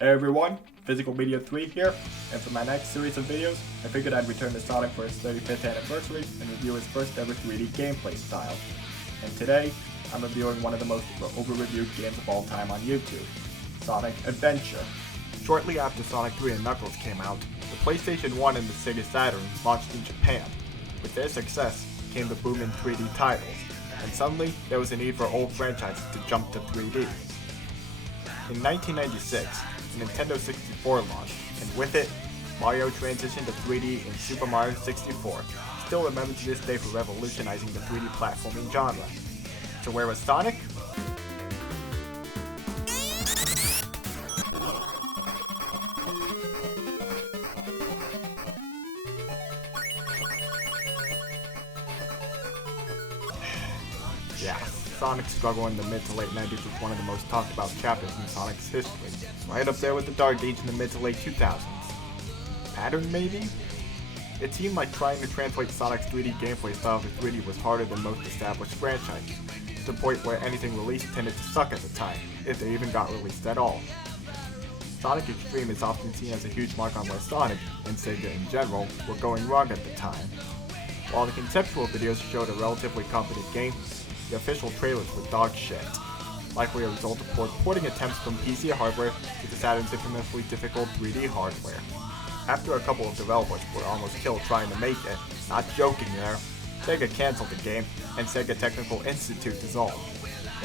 Hey everyone, Physical Media 3 here, and for my next series of videos, I figured I'd return to Sonic for its 35th anniversary and review his first ever 3D gameplay style. And today, I'm reviewing one of the most over-reviewed games of all time on YouTube, Sonic Adventure. Shortly after Sonic 3 and Knuckles came out, the PlayStation 1 and the Sega Saturn launched in Japan. With their success came the boom in 3D titles, and suddenly there was a need for old franchises to jump to 3D. In 1996, the Nintendo 64 launched, and with it, Mario transitioned to 3D in Super Mario 64, still remembered to this day for revolutionizing the 3D platforming genre. So where was Sonic? Yeah, Sonic's struggle in the mid to late 90s was one of the most talked about chapters in Sonic's history, right up there with the Dark Age in the mid to late 2000s. Pattern maybe? It seemed like trying to translate Sonic's 3D gameplay style to 3D was harder than most established franchises, to the point where anything released tended to suck at the time, if they even got released at all. Sonic Extreme is often seen as a huge mark on where Sonic, and Sega in general, were going wrong at the time. While the conceptual videos showed a relatively competent game, the official trailers were dog shit, likely a result of poor porting attempts from PC hardware to the Saturn's infamously difficult 3D hardware. After a couple of developers were almost killed trying to make it, not joking there, Sega cancelled the game, and Sega Technical Institute dissolved.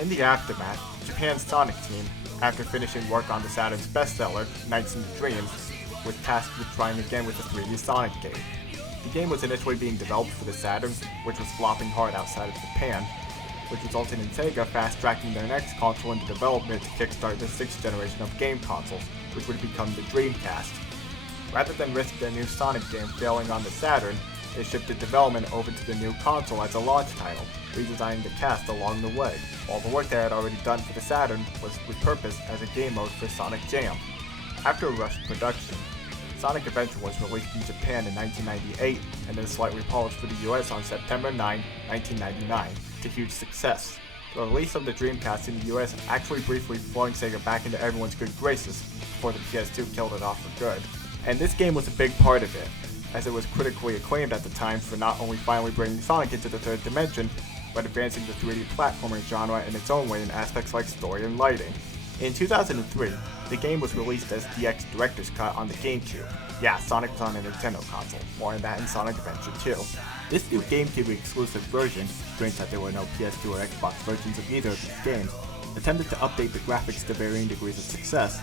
In the aftermath, Japan's Sonic team, after finishing work on the Saturn's bestseller, Nights into Dreams, was tasked with trying again with the 3D Sonic game. The game was initially being developed for the Saturn, which was flopping hard outside of Japan, which resulted in Sega fast-tracking their next console into development to kickstart the 6th generation of game consoles, which would become the DreamCast. Rather than risk their new Sonic game failing on the Saturn, they shifted development over to the new console as a launch title, redesigning the cast along the way. All the work they had already done for the Saturn was repurposed as a game mode for Sonic Jam. After a rushed production, Sonic Adventure was released in Japan in 1998 and then slightly polished for the US on September 9, 1999, to huge success. The release of the Dreamcast in the US actually briefly flung Sega back into everyone's good graces before the PS2 killed it off for good. And this game was a big part of it, as it was critically acclaimed at the time for not only finally bringing Sonic into the third dimension, but advancing the 3D platforming genre in its own way in aspects like story and lighting. In 2003, the game was released as DX Director's Cut on the GameCube. Yeah, Sonic was on a Nintendo console, more on that in Sonic Adventure 2. This new GameCube exclusive version, strange that there were no PS2 or Xbox versions of either of these games, attempted to update the graphics to varying degrees of success,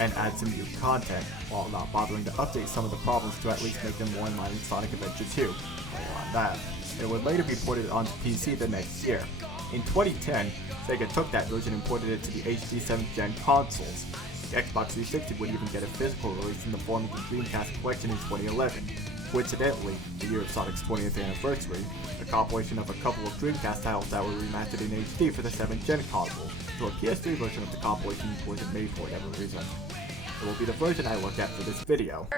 and add some new content, while not bothering to update some of the problems to at least make them more in line with Sonic Adventure 2. More on that. It would later be ported onto PC the next year. In 2010, Sega took that version and ported it to the HD 7th Gen consoles. The Xbox 360 would even get a physical release in the form of the DreamCast Collection in 2011. Coincidentally, the year of Sonic's 20th anniversary, a compilation of a couple of Dreamcast titles that were remastered in HD for the 7th Gen console, so a PS3 version of the compilation wasn't made for whatever reason. It will be the version I look at for this video.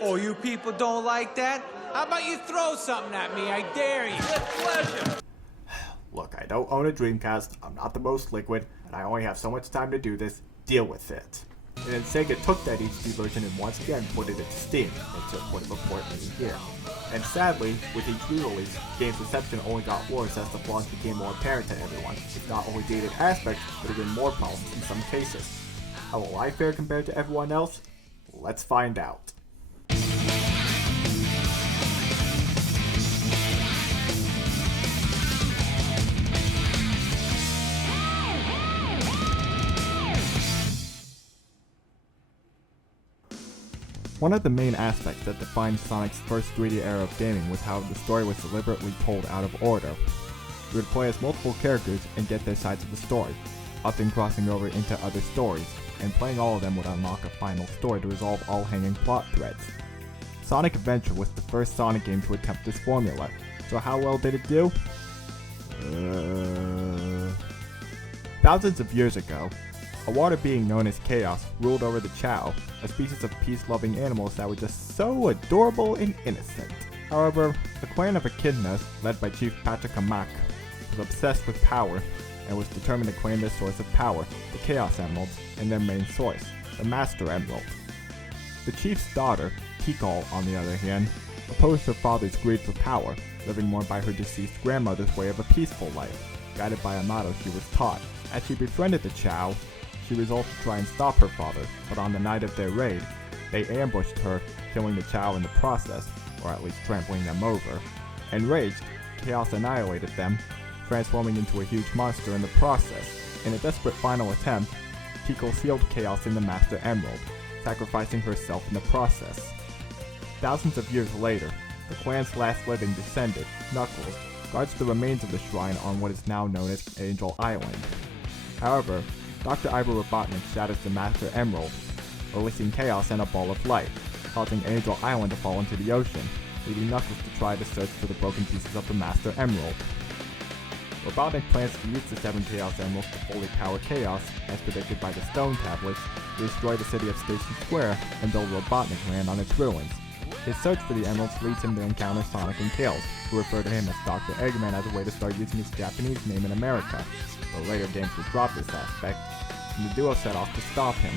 Oh, you people don't like that? How about you throw something at me? I dare you. With pleasure. Look, I don't own a Dreamcast, I'm not the most liquid, and I only have so much time to do this. Deal with it. And then Sega took that HD version and once again ported it to Steam, into a portable port made here. And sadly, with each re-release, the game's reception only got worse as the flaws became more apparent to everyone, with not only dated aspects, but even more problems in some cases. How will I fare compared to everyone else? Let's find out. One of the main aspects that defined Sonic's first 3D era of gaming was how the story was deliberately told out of order. You would play as multiple characters and get their sides of the story, often crossing over into other stories, and playing all of them would unlock a final story to resolve all hanging plot threads. Sonic Adventure was the first Sonic game to attempt this formula, so how well did it do? Thousands of years ago, a water being known as Chaos ruled over the Chow, a species of peace-loving animals that were just so adorable and innocent. However, the clan of Echidnas, led by Chief Pachacamac, was obsessed with power and was determined to claim their source of power, the Chaos Emeralds, and their main source, the Master Emerald. The chief's daughter, Tikal, on the other hand, opposed her father's greed for power, living more by her deceased grandmother's way of a peaceful life, guided by a motto she was taught. As she befriended the Chow, she resolved to try and stop her father, but on the night of their raid, they ambushed her, killing the Chow in the process, or at least trampling them over. Enraged, Chaos annihilated them, transforming into a huge monster in the process. In a desperate final attempt, Tikal sealed Chaos in the Master Emerald, sacrificing herself in the process. Thousands of years later, the clan's last living descendant, Knuckles, guards the remains of the shrine on what is now known as Angel Island. However, Dr. Ivo Robotnik shatters the Master Emerald, releasing Chaos and a ball of light, causing Angel Island to fall into the ocean, leaving Knuckles to try to search for the broken pieces of the Master Emerald. Robotnik plans to use the 7 Chaos Emeralds to fully power Chaos, as predicted by the Stone Tablets, to destroy the city of Station Square and build Robotnik Land on its ruins. His search for the emeralds leads him to encounter Sonic and Tails, who refer to him as Dr. Eggman as a way to start using his Japanese name in America, but later games will drop this aspect, and the duo set off to stop him.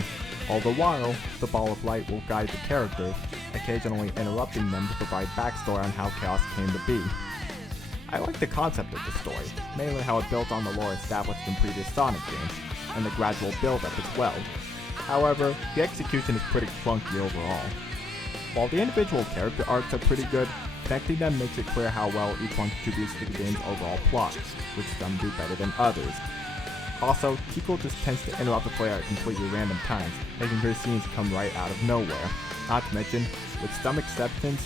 All the while, the Ball of Light will guide the characters, occasionally interrupting them to provide backstory on how Chaos came to be. I like the concept of the story, mainly how it built on the lore established in previous Sonic games, and the gradual build-up as well. However, the execution is pretty clunky overall. While the individual character arcs are pretty good, connecting them makes it clear how well each one contributes to the game's overall plot, which some do better than others. Also, Tikal just tends to interrupt the player at completely random times, making her scenes come right out of nowhere. Not to mention, with some exceptions,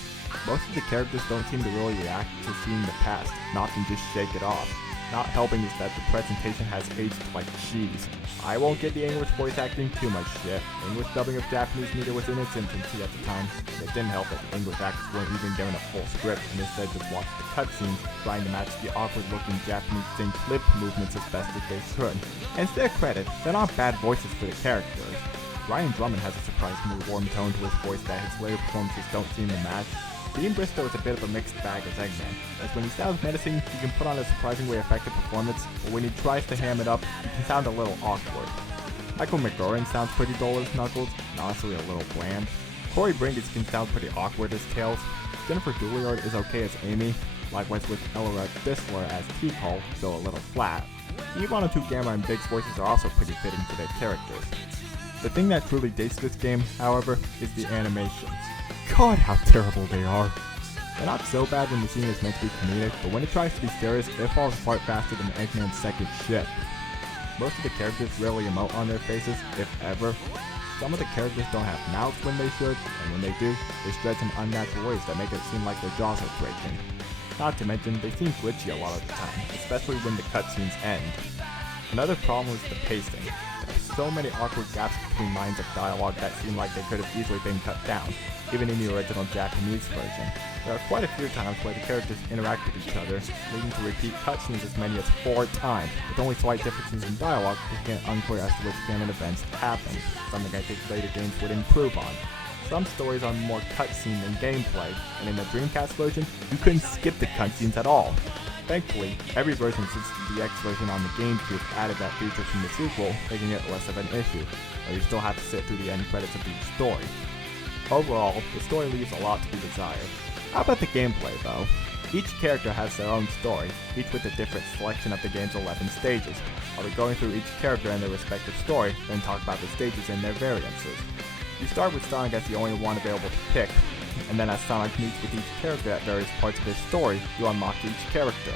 most of the characters don't seem to really react to seeing the past, and often just shake it off. Not helping is that the presentation has aged like cheese. I won't give the English voice acting too much shit. English dubbing of Japanese media was in its infancy at the time, and it didn't help that the English actors weren't even given a full script and instead just watched the cutscene, trying to match the awkward-looking Japanese synced lip movements as best as they could. And to their credit, they're not bad voices for the characters. Ryan Drummond has a surprisingly warm tone to his voice that his later performances don't seem to match. Dean Bristow is a bit of a mixed bag as Eggman, as when he sounds menacing, he can put on a surprisingly effective performance, but when he tries to ham it up, he can sound a little awkward. Michael McGurran sounds pretty dull as Knuckles, and honestly a little bland. Corey Bringus can sound pretty awkward as Tails. Jennifer Dooleyard is okay as Amy, likewise with Elora Bisler as Tikal, though a little flat. Yvonne and 2 Gamma and Big's voices are also pretty fitting for their characters. The thing that truly dates this game, however, is the animations. God, how terrible they are. They're not so bad when the scene is meant to be comedic, but when it tries to be serious, it falls apart faster than Eggman's second ship. Most of the characters rarely emote on their faces, if ever. Some of the characters don't have mouths when they should, and when they do, they stretch in unnatural ways that make it seem like their jaws are breaking. Not to mention, they seem glitchy a lot of the time, especially when the cutscenes end. Another problem is the pacing. There are so many awkward gaps between lines of dialogue that seem like they could have easily been cut down, even in the original Japanese version. There are quite a few times where the characters interact with each other, leading to repeat cutscenes as many as 4 times, with only slight differences in dialogue making it unclear as to which canon events happen, something I think later games would improve on. Some stories are more cutscene than gameplay, and in the Dreamcast version, you couldn't skip the cutscenes at all. Thankfully, every version since the DX version on the GameCube added that feature from the sequel, making it less of an issue, but you still have to sit through the end credits of each story. Overall, the story leaves a lot to be desired. How about the gameplay though? Each character has their own story, each with a different selection of the game's 11 stages. I'll be going through each character and their respective story, then talk about the stages and their variances. You start with Sonic as the only one available to pick, and then as Sonic meets with each character at various parts of his story, you unlock each character.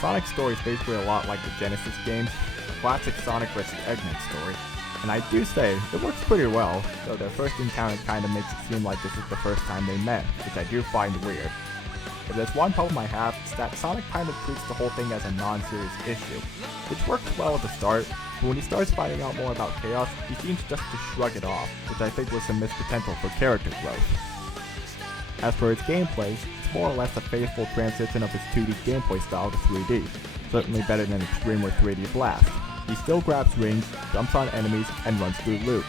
Sonic's story is basically a lot like the Genesis games, the classic Sonic vs. Eggman story, and I do say, it works pretty well, though their first encounter kinda makes it seem like this is the first time they met, which I do find weird. If there's one problem I have, it's that Sonic kind of treats the whole thing as a non-serious issue, which works well at the start, but when he starts finding out more about Chaos, he seems just to shrug it off, which I think was some missed potential for character growth. As for its gameplay, it's more or less a faithful transition of his 2D gameplay style to 3D, certainly better than Extreme or 3D Blast. He still grabs rings, jumps on enemies, and runs through loops.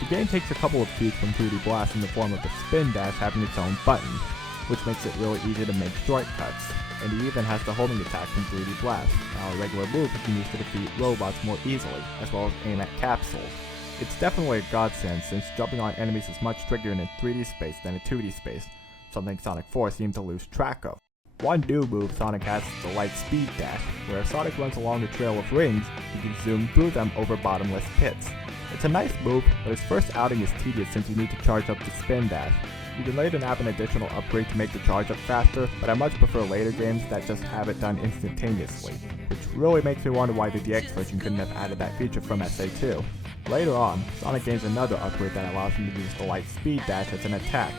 The game takes a couple of cues from 2D Blast in the form of the spin dash having its own button, which makes it really easy to make shortcuts, and he even has the homing attack from 3D Blast, now a regular move you can use to defeat robots more easily, as well as aim at capsules. It's definitely a godsend since jumping on enemies is much trickier in a 3D space than a 2D space, something Sonic 4 seemed to lose track of. One new move Sonic has is the light speed dash, where if Sonic runs along a trail of rings, he can zoom through them over bottomless pits. It's a nice move, but its first outing is tedious since you need to charge up the spin dash. You can later add an additional upgrade to make the charge up faster, but I much prefer later games that just have it done instantaneously, which really makes me wonder why the DX version couldn't have added that feature from SA2. Later on, Sonic gains another upgrade that allows him to use the light speed dash as an attack.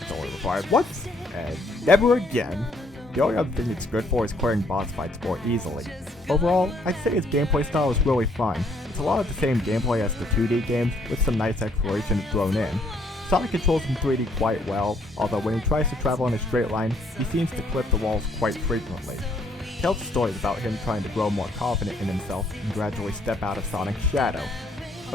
It's only required once, and never again. The only other thing it's good for is clearing boss fights more easily. Overall, I'd say its gameplay style is really fun. It's a lot of the same gameplay as the 2D games, with some nice exploration thrown in. Sonic controls in 3D quite well, although when he tries to travel in a straight line, he seems to clip the walls quite frequently. Tails' story is about him trying to grow more confident in himself and gradually step out of Sonic's shadow.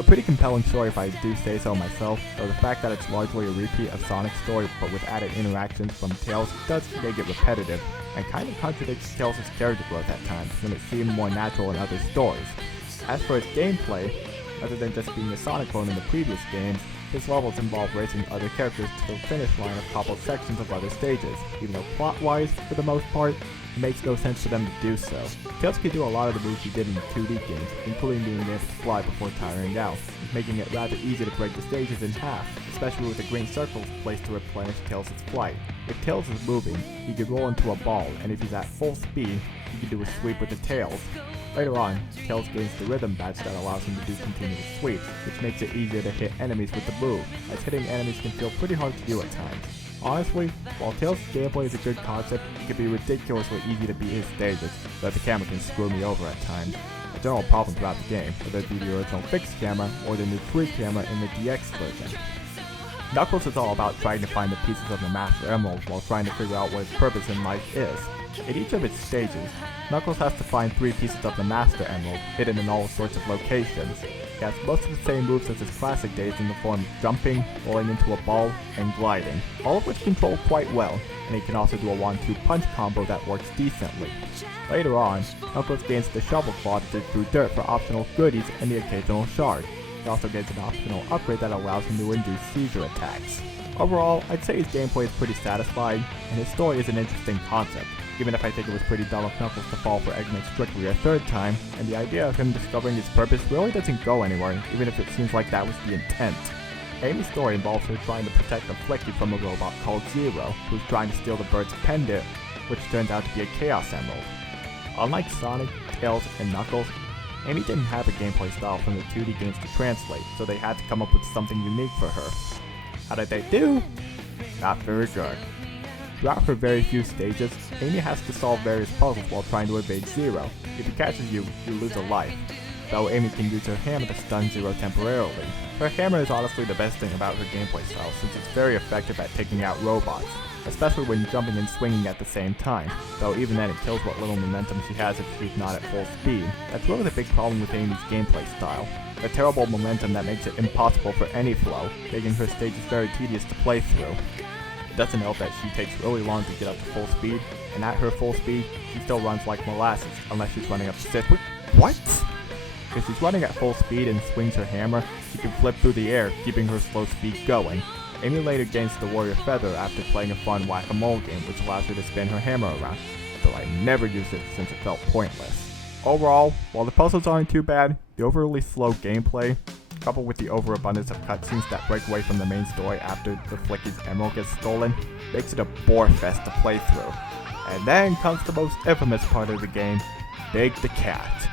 A pretty compelling story if I do say so myself, though the fact that it's largely a repeat of Sonic's story but with added interactions from Tails does make it repetitive, and kind of contradicts Tails' character growth at times when it seemed more natural in other stories. As for its gameplay, other than just being a Sonic clone in the previous games, his levels involve racing other characters to the finish line of coupled sections of other stages, even though plot-wise, for the most part, it makes no sense for them to do so. Tails can do a lot of the moves he did in the 2D games, including being able to fly before tiring out, making it rather easy to break the stages in half, especially with the green circles placed to replenish Tails' flight. If Tails is moving, he can roll into a ball, and if he's at full speed, he can do a sweep with the tails. Later on, Tails gains the rhythm badge that allows him to do continuous sweeps, which makes it easier to hit enemies with the move, as hitting enemies can feel pretty hard to do at times. Honestly, while Tails' gameplay is a good concept, it can be ridiculously easy to beat his stages, but the camera can screw me over at times. A general problem throughout the game, whether it be the original fixed camera or the new free camera in the DX version. Knuckles is all about trying to find the pieces of the Master Emerald while trying to figure out what his purpose in life is. In each of its stages, Knuckles has to find 3 pieces of the Master Emerald, hidden in all sorts of locations. He has most of the same moves as his classic days in the form of jumping, rolling into a ball, and gliding, all of which control quite well, and he can also do a 1-2 punch combo that works decently. Later on, Knuckles gains the Shovel Claw to dig through dirt for optional goodies and the occasional shard. He also gets an optional upgrade that allows him to induce seizure attacks. Overall, I'd say his gameplay is pretty satisfying, and his story is an interesting concept, even if I think it was pretty dull of Knuckles to fall for Eggman strictly a third time, and the idea of him discovering his purpose really doesn't go anywhere, even if it seems like that was the intent. Amy's story involves her trying to protect a Flicky from a robot called Zero, who's trying to steal the bird's pendant, which turns out to be a Chaos Emerald. Unlike Sonic, Tails, and Knuckles, Amy didn't have a gameplay style from the 2D games to translate, so they had to come up with something unique for her. How did they do? Not very good. Throughout her very few stages, Amy has to solve various puzzles while trying to evade Zero. If he catches you, you lose a life, though Amy can use her hammer to stun Zero temporarily. Her hammer is honestly the best thing about her gameplay style since it's very effective at taking out robots, especially when jumping and swinging at the same time, though even then it kills what little momentum she has if she's not at full speed. That's really the big problem with Amy's gameplay style. A terrible momentum that makes it impossible for any flow, making her stages very tedious to play through. It doesn't help that she takes really long to get up to full speed, and at her full speed, she still runs like molasses, unless she's running up the What? If she's running at full speed and swings her hammer, she can flip through the air, keeping her slow speed going. Amy later gains the Warrior Feather after playing a fun whack-a-mole game which allows her to spin her hammer around, though I never used it since it felt pointless. Overall, while the puzzles aren't too bad, the overly slow gameplay, coupled with the overabundance of cutscenes that break away from the main story after the Flicky's emerald gets stolen, makes it a bore fest to play through. And then comes the most infamous part of the game, Big the Cat.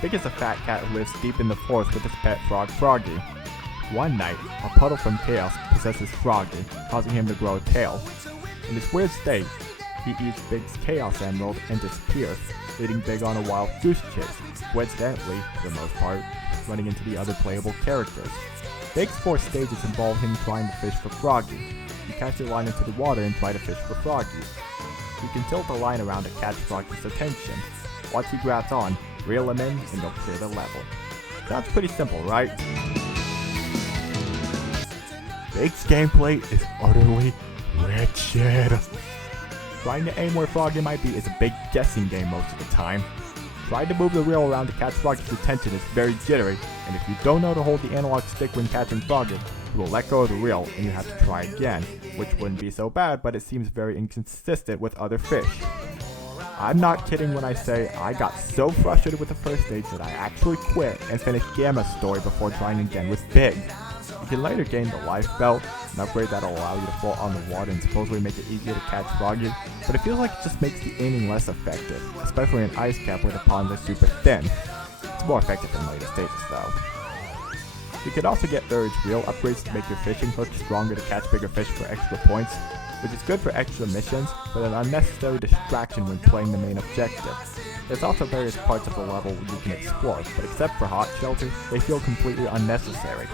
Big is a fat cat who lives deep in the forest with his pet frog Froggy. One night, a puddle from chaos possesses Froggy, causing him to grow a tail. In this weird state, he eats Big's Chaos Emerald and disappears, leading Big on a wild goose chase, coincidentally, for the most part, running into the other playable characters. Big's 4 stages involve him trying to fish for Froggy. You cast your line into the water and try to fish for Froggy. You can tilt the line around to catch Froggy's attention. Once he grabs on, reel him in and you'll clear the level. Sounds pretty simple, right? Big's gameplay is utterly wretched. Trying to aim where Froggy might be is a big guessing game most of the time. Trying to move the reel around to catch Froggy's attention is very jittery, and if you don't know to hold the analog stick when catching Froggy, you will let go of the reel and you have to try again, which wouldn't be so bad, but it seems very inconsistent with other fish. I'm not kidding when I say I got so frustrated with the first stage that I actually quit and finished Gamma's story before trying again with Big. You can later gain the life belt, an upgrade that'll allow you to float on the water and supposedly make it easier to catch Froggy, but it feels like it just makes the aiming less effective, especially in Ice Cap where the pond is super thin. It's more effective in later stages though. You can also get various reel upgrades to make your fishing hook stronger to catch bigger fish for extra points, which is good for extra missions, but an unnecessary distraction when playing the main objective. There's also various parts of the level you can explore, but except for Hot Shelter, they feel completely unnecessary.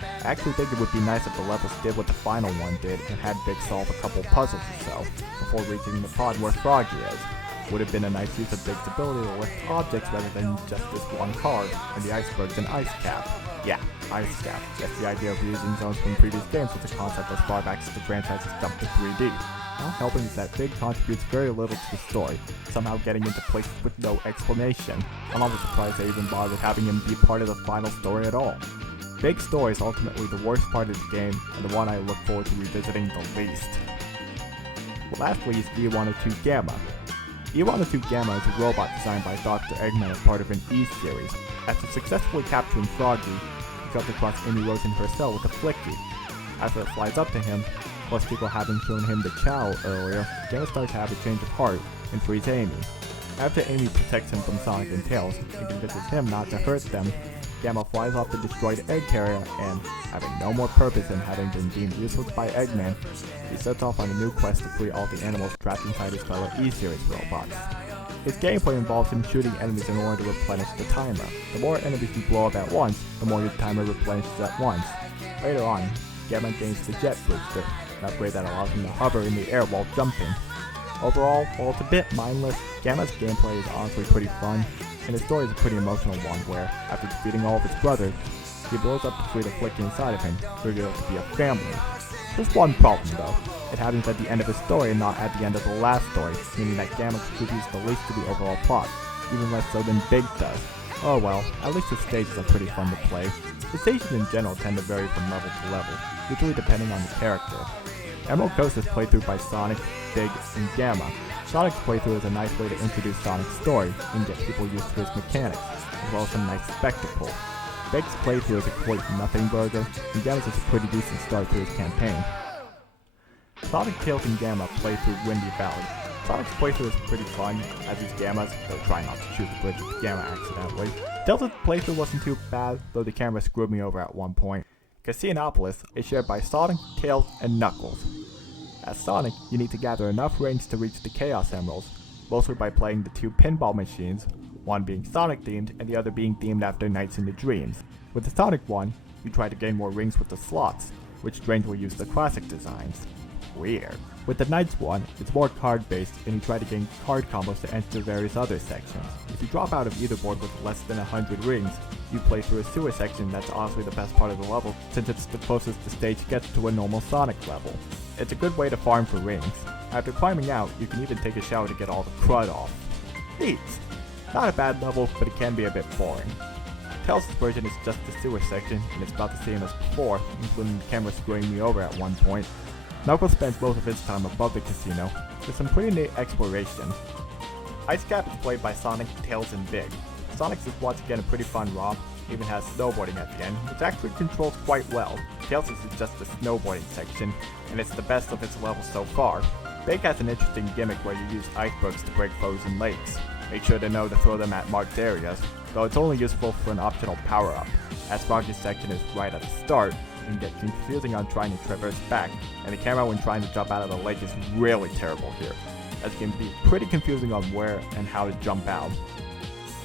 I actually think it would be nice if the levels did what the final one did and had Big solve a couple puzzles or so, before reaching the pod where Froggy is. Would have been a nice use of Big's ability to lift objects rather than just this one card, and the icebergs and Ice Cap. Yeah, Ice Cap. That's the idea of reusing zones from previous games with a concept as far back as the franchise's jump to 3D. Now helping is that Big contributes very little to the story, somehow getting into places with no explanation. I'm almost surprised they even bothered having him be part of the final story at all. Big's story is ultimately the worst part of the game, and the one I look forward to revisiting the least. Lastly is E102 Gamma. E102 Gamma is a robot designed by Dr. Eggman as part of an E-series. After successfully capturing Froggy, he comes across Amy Rose in her cell with a flicky. After it flies up to him, plus people having shown him the chow earlier, Gamma starts to have a change of heart and frees Amy. After Amy protects him from Sonic and Tails and convinces him not to hurt them, Gamma flies off the destroyed egg carrier and, having no more purpose than having been deemed useless by Eggman, he sets off on a new quest to free all the animals trapped inside his fellow E-series robots. His gameplay involves him shooting enemies in order to replenish the timer. The more enemies you blow up at once, the more your timer replenishes at once. Later on, Gamma gains the Jet Booster, an upgrade that allows him to hover in the air while jumping. Overall, while it's a bit mindless, Gamma's gameplay is honestly pretty fun, and his story is a pretty emotional one where, after defeating all of his brothers, he blows up to free the flicky inside of him, revealed to be a family. There's one problem though. It happens at the end of his story and not at the end of the last story, meaning that Gamma contributes the least to the overall plot, even less so than Big does. Oh well, at least his stages are pretty fun to play. The stages in general tend to vary from level to level, usually depending on the character. Emerald Coast is played through by Sonic, Big, and Gamma. Sonic's playthrough is a nice way to introduce Sonic's story and get people used to his mechanics, as well as some nice spectacle. Big's playthrough is a complete nothing burger, and Gamma's is a pretty decent start to his campaign. Sonic, Tails, and Gamma play through Windy Valley. Sonic's playthrough is pretty fun, as is Gamma's, though try not to shoot the bridge with Gamma accidentally. Tails' playthrough wasn't too bad, though the camera screwed me over at one point. Casinopolis is shared by Sonic, Tails, and Knuckles. As Sonic, you need to gather enough rings to reach the Chaos Emeralds, mostly by playing the two pinball machines, one being Sonic themed and the other being themed after Nights into Dreams. With the Sonic one, you try to gain more rings with the slots, which strangely use the classic designs. Weird. With the Knights one, it's more card based and you try to gain card combos to enter various other sections. If you drop out of either board with less than 100 rings, you play through a sewer section that's honestly the best part of the level since it's the closest the stage gets to a normal Sonic level. It's a good way to farm for rings. After climbing out, you can even take a shower to get all the crud off. Neat! Not a bad level, but it can be a bit boring. Tails' version is just the sewer section, and it's about the same as before, including the camera screwing me over at one point. Knuckles spends most of his time above the casino, with some pretty neat exploration. Ice Cap is played by Sonic, Tails, and Big. Sonic's is once again a pretty fun romp, even has snowboarding at the end, which actually controls quite well. Tails' is just the snowboarding section, and it's the best of its levels so far. Big has an interesting gimmick where you use icebergs to break frozen lakes. Make sure to know to throw them at marked areas, though it's only useful for an optional power-up, as Froggy's section is right at the start, and get confusing on trying to traverse back, and the camera when trying to jump out of the lake is really terrible here, as it can be pretty confusing on where and how to jump out.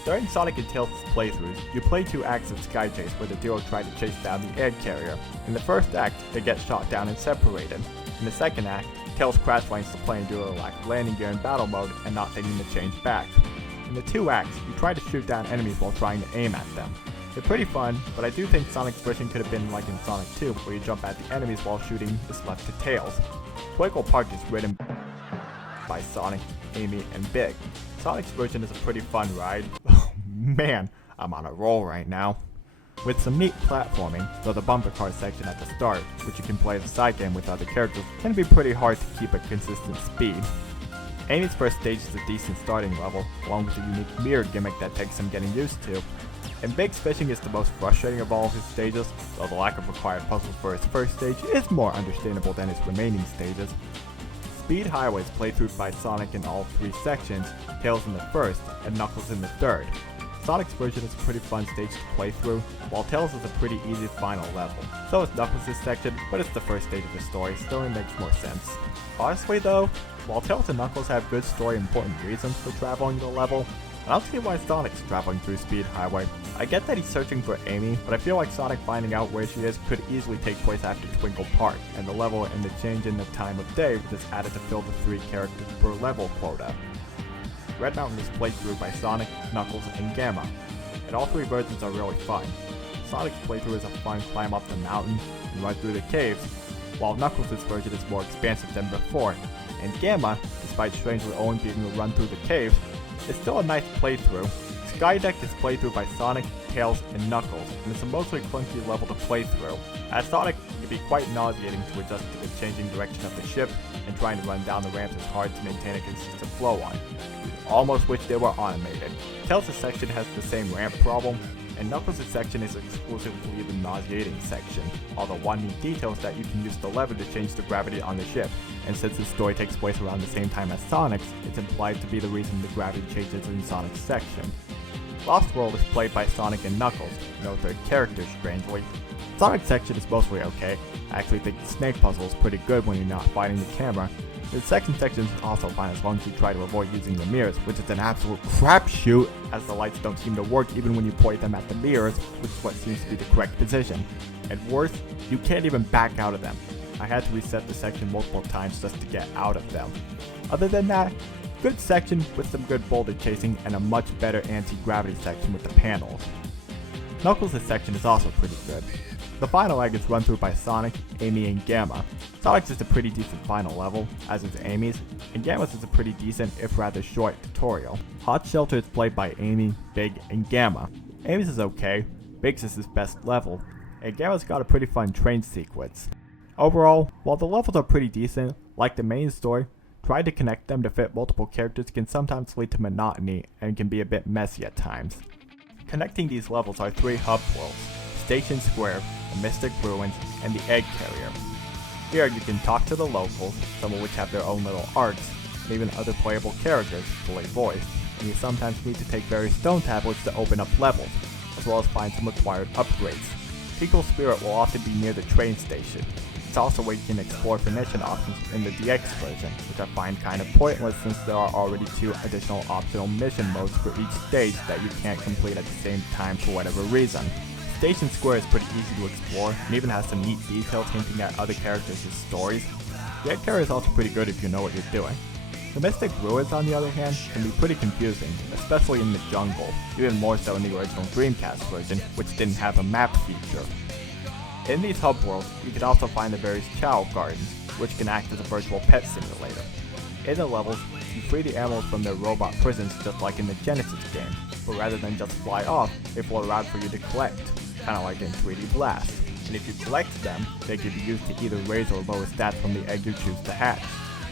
During Sonic and Tails' playthroughs, you play two acts of Sky Chase where the duo try to chase down the egg carrier. In the first act, they get shot down and separated. In the second act, Tails crash lands the plane due to a lack of landing gear in battle mode and not thinking to change back. In the two acts, you try to shoot down enemies while trying to aim at them. They're pretty fun, but I do think Sonic's version could have been like in Sonic 2, where you jump at the enemies while shooting is left to Tails. Twinkle Park is written by Sonic, Amy, and Big. Sonic's version is a pretty fun ride, Man, I'm on a roll right now. With some neat platforming, though the bumper car section at the start, which you can play as a side game with other characters, can be pretty hard to keep a consistent speed. Amy's first stage is a decent starting level, along with a unique mirror gimmick that takes some getting used to. And Big's fishing is the most frustrating of all of his stages, though the lack of required puzzles for his first stage is more understandable than his remaining stages. Speed Highway is played through by Sonic in all 3 sections, Tails in the first, and Knuckles in the third. Sonic's version is a pretty fun stage to play through, while Tails is a pretty easy final level. So is Knuckles' section, but it's the first stage of the story, so it makes more sense. Honestly though, while Tails and Knuckles have good story important reasons for traveling the level, I don't see why Sonic's traveling through Speed Highway. I get that he's searching for Amy, but I feel like Sonic finding out where she is could easily take place after Twinkle Park, and the level and the change in the time of day was added to fill the 3 characters per level quota. Red Mountain is played through by Sonic, Knuckles, and Gamma, and all 3 versions are really fun. Sonic's playthrough is a fun climb up the mountain and run through the caves, while Knuckles' version is more expansive than before, and Gamma, despite strangely only being a run through the caves, is still a nice playthrough. Skydeck is played through by Sonic, Tails, and Knuckles, and it's a mostly clunky level to play through. As Sonic, it can be quite nauseating to adjust to the changing direction of the ship, and trying to run down the ramps is hard to maintain a consistent flow on. Almost wish they were automated. Tails' section has the same ramp problem, and Knuckles' section is exclusively the nauseating section, although one neat detail is that you can use the lever to change the gravity on the ship, and since the story takes place around the same time as Sonic's, it's implied to be the reason the gravity changes in Sonic's section. Lost World is played by Sonic and Knuckles, no third character strangely. Sonic's section is mostly okay. I actually think the snake puzzle is pretty good when you're not fighting the camera. The second section is also fine as long as you try to avoid using the mirrors, which is an absolute crapshoot, as the lights don't seem to work even when you point them at the mirrors, which is what seems to be the correct position. And worse, you can't even back out of them. I had to reset the section multiple times just to get out of them. Other than that, good section with some good boulder chasing and a much better anti-gravity section with the panels. Knuckles' section is also pretty good. The final egg is run through by Sonic, Amy, and Gamma. Sonic's is a pretty decent final level, as is Amy's, and Gamma's is a pretty decent, if rather short, tutorial. Hot Shelter is played by Amy, Big, and Gamma. Amy's is okay, Big's is his best level, and Gamma's got a pretty fun train sequence. Overall, while the levels are pretty decent, like the main story, trying to connect them to fit multiple characters can sometimes lead to monotony and can be a bit messy at times. Connecting these levels are 3 hub worlds: Station Square, the Mystic Ruins, and the Egg Carrier. Here you can talk to the locals, some of which have their own little arcs, and even other playable characters, fully voiced, and you sometimes need to take various stone tablets to open up levels, as well as find some required upgrades. Tinkle's Spirit will often be near the train station. It's also where you can explore mission options in the DX version, which I find kind of pointless since there are already 2 additional optional mission modes for each stage that you can't complete at the same time for whatever reason. Station Square is pretty easy to explore, and even has some neat details hinting at other characters' stories. The Egg Carrier is also pretty good if you know what you're doing. The Mystic Ruins, on the other hand, can be pretty confusing, especially in the jungle, even more so in the original DreamCast version, which didn't have a map feature. In these hub worlds, you can also find the various Chow Gardens, which can act as a virtual pet simulator. In the levels, you free the animals from their robot prisons just like in the Genesis game, but rather than just fly off, they float around for you to collect, kinda like in 3D Blast. And if you collect them, they can be used to either raise or lower stats from the egg you choose to hatch.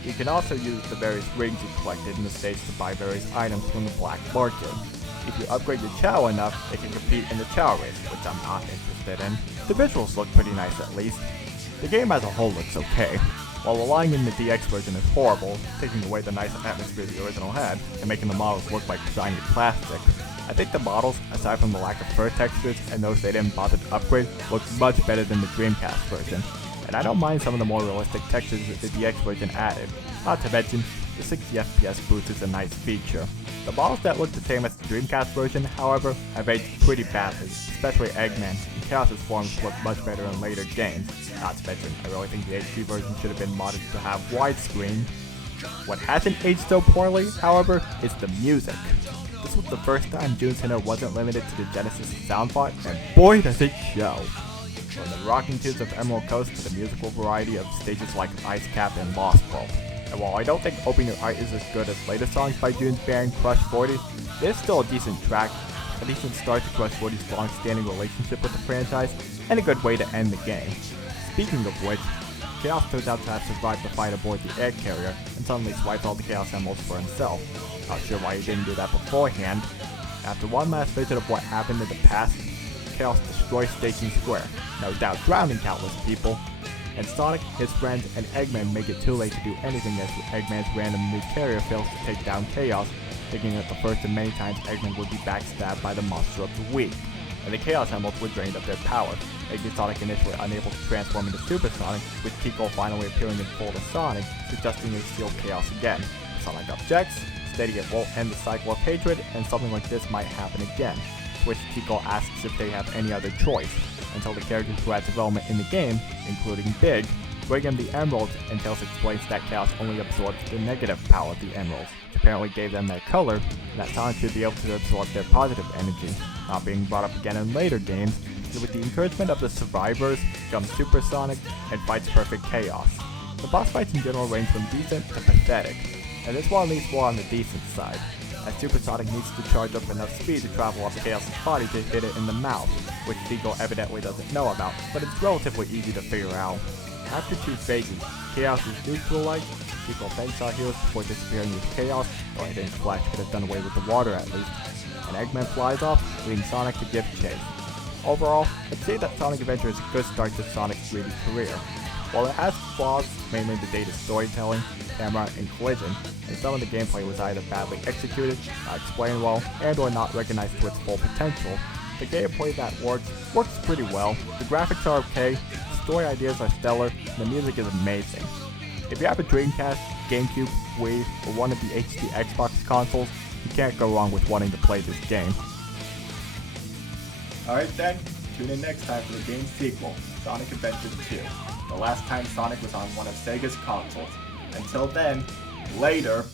You can also use the various rings you collected in the stage to buy various items from the black market. If you upgrade your Chow enough, they can compete in the Chow race, which I'm not interested in. The visuals look pretty nice at least. The game as a whole looks okay. While the line in the DX version is horrible, taking away the nice atmosphere the original had, and making the models look like shiny plastic, I think the models, aside from the lack of fur textures and those they didn't bother to upgrade, look much better than the DreamCast version. And I don't mind some of the more realistic textures that the DX version added, not to mention, the 60 FPS boost is a nice feature. The models that look the same as the Dreamcast version, however, have aged pretty badly, especially Eggman, and Chaos' forms look much better in later games. Not to mention, I really think the HD version should have been modded to have widescreen. What hasn't aged so poorly, however, is the music. This was the first time June Sinner wasn't limited to the Genesis sound font, and boy does it show! From the rocking tunes of Emerald Coast to the musical variety of stages like Ice Cap and Lost World. And while I don't think Open Your Eye is as good as later songs by June's band Crush 40, it is still a decent track, a decent start to Crush Woody's long-standing relationship with the franchise, and a good way to end the game. Speaking of which, Chaos turns out to have survived the fight aboard the air carrier, and suddenly swipes all the Chaos Emeralds for himself. Not sure why he didn't do that beforehand. After one last visit of what happened in the past, Chaos destroys Station Square, no doubt drowning countless people, and Sonic, his friends, and Eggman make it too late to do anything as Eggman's random new carrier fails to take down Chaos, thinking that the first of many times Eggman would be backstabbed by the monster of the week, and the Chaos Emeralds were drained of their power, making Sonic initially unable to transform into Super Sonic, with Pico finally appearing in full to Sonic, suggesting they steal Chaos again. Sonic objects, stating it won't end the cycle of hatred, and something like this might happen again, to which Pico asks if they have any other choice, until the characters who had development in the game, including Big, bring him the emeralds, and Tails explains that Chaos only absorbs the negative power of the emeralds, which apparently gave them their color, and that Sonic should be able to absorb their positive energy, not being brought up again in later games, and with the encouragement of the survivors, becomes Super Sonic and fights perfect Chaos. The boss fights in general range from decent to pathetic, and this one leads more on the decent side, as Super Sonic needs to charge up enough speed to travel up Chaos' body to hit it in the mouth, which Pico evidently doesn't know about, but it's relatively easy to figure out. After 2 phases, Chaos is neutralized, Pico thanks our heroes before disappearing with Chaos, though I think Flash could have done away with the water at least, and Eggman flies off, leaving Sonic to give chase. Overall, I'd say that Sonic Adventure is a good start to Sonic's 3D career. While it has flaws, mainly the dated storytelling, camera, and collision, and some of the gameplay was either badly executed, not explained well, and or not recognized to its full potential, the gameplay that works pretty well, the graphics are okay, the story ideas are stellar, and the music is amazing. If you have a Dreamcast, GameCube, Wii, or one of the HD Xbox consoles, you can't go wrong with wanting to play this game. Alright then, tune in next time for the game's sequel, Sonic Adventure 2, the last time Sonic was on one of Sega's consoles. Until then, later!